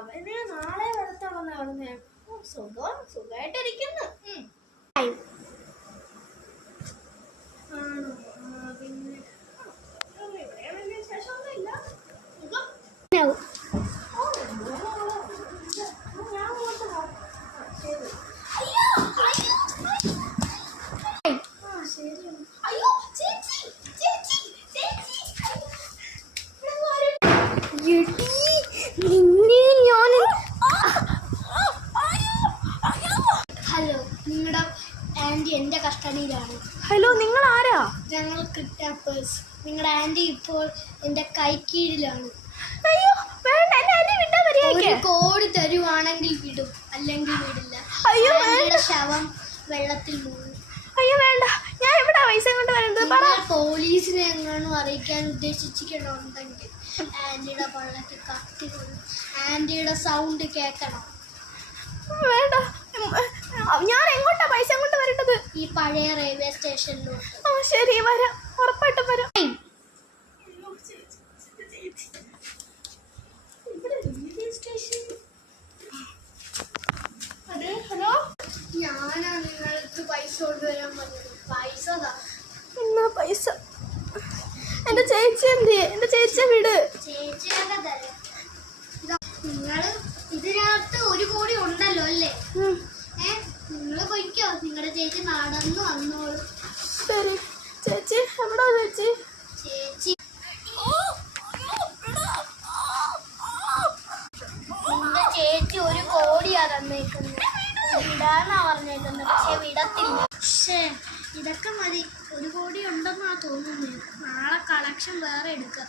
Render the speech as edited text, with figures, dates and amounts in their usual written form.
അവന് നാളെ വരത്തോളന്ന് പറഞ്ഞേ. സുഖമായിട്ടിരിക്കുന്നു. പിന്നെ ഇവിടെ വലിയ വിശേഷമൊന്നുമില്ല. ഹലോ, നിങ്ങളുടെ ആന്റി എന്റെ കസ്റ്റഡിയിലാണ്. ഹലോ, നിങ്ങൾ ആരാ? ഞങ്ങൾ കിഡ്നാപ്പേഴ്സ്. നിങ്ങളുടെ ആന്റി ഇപ്പോൾ എന്റെ കൈക്കീഴിലാണ്. അയ്യോ വേണ്ട, എന്നെ ആന്റി വിട്ടാ മതിയായിരിക്കും. 1 കോടി തരുവാണെങ്കിൽ വിടും, അല്ലെങ്കിൽ വിടില്ല. അയ്യോ ആന്റിയുടെ ശവം വെള്ളത്തിൽ മുങ്ങും. അയ്യോ വേണ്ട, ഞാൻ ഇവിടെ പൈസ കൊണ്ട് വരുന്നത്. പോലീസിനെ എങ്ങാനും അറിയിക്കാൻ ഉദ്ദേശിച്ചിട്ടുണ്ടെങ്കിൽ ആന്റിയുടെ പള്ളക്ക് കത്തി കൊള്ളും. ആന്റിയുടെ സൗണ്ട് കേൾക്കണം. വേണ്ട, ഞാൻ എങ്ങോട്ടാ പൈസ കൊണ്ട് വരേണ്ടത്? ഈ പഴയ റെയിൽവേ സ്റ്റേഷനിലോട്ട്. ആ ശരി, വരാം, ഉറപ്പായിട്ടും വരാം. അതെ, ഹലോ, ഞാനാ നിങ്ങൾക്ക് പൈസ കൊണ്ടുവരാൻ പറഞ്ഞത്. പൈസ എന്നാ പൈസ? എന്റെ ചേച്ചി എന്തിയെ? എന്റെ ചേച്ചിയെ വിട്. ചേച്ചിയൊക്കെ തരാം. നിങ്ങൾ ഇതിനകത്ത് 1 കോടി ഉണ്ടല്ലോ അല്ലേ? നിങ്ങൾ പൊയ്ക്കോ, നിങ്ങളുടെ ചേച്ചി നടന്നു വന്നോളൂ. ശരി. ചേച്ചി എവിടാ? ചേച്ചി ചേച്ചി നിന്റെ ചേച്ചി 1 കോടിയാ തന്നേക്കുന്നത്. വിടാന്നാ പറഞ്ഞേക്കുന്നത്, പക്ഷെ വിടത്തില്ല. പക്ഷേ ഇതൊക്കെ മതി. 1 കോടി ഉണ്ടെന്നാ തോന്നുന്നത്. നാളെ കളക്ഷൻ വേറെ എടുക്കാം.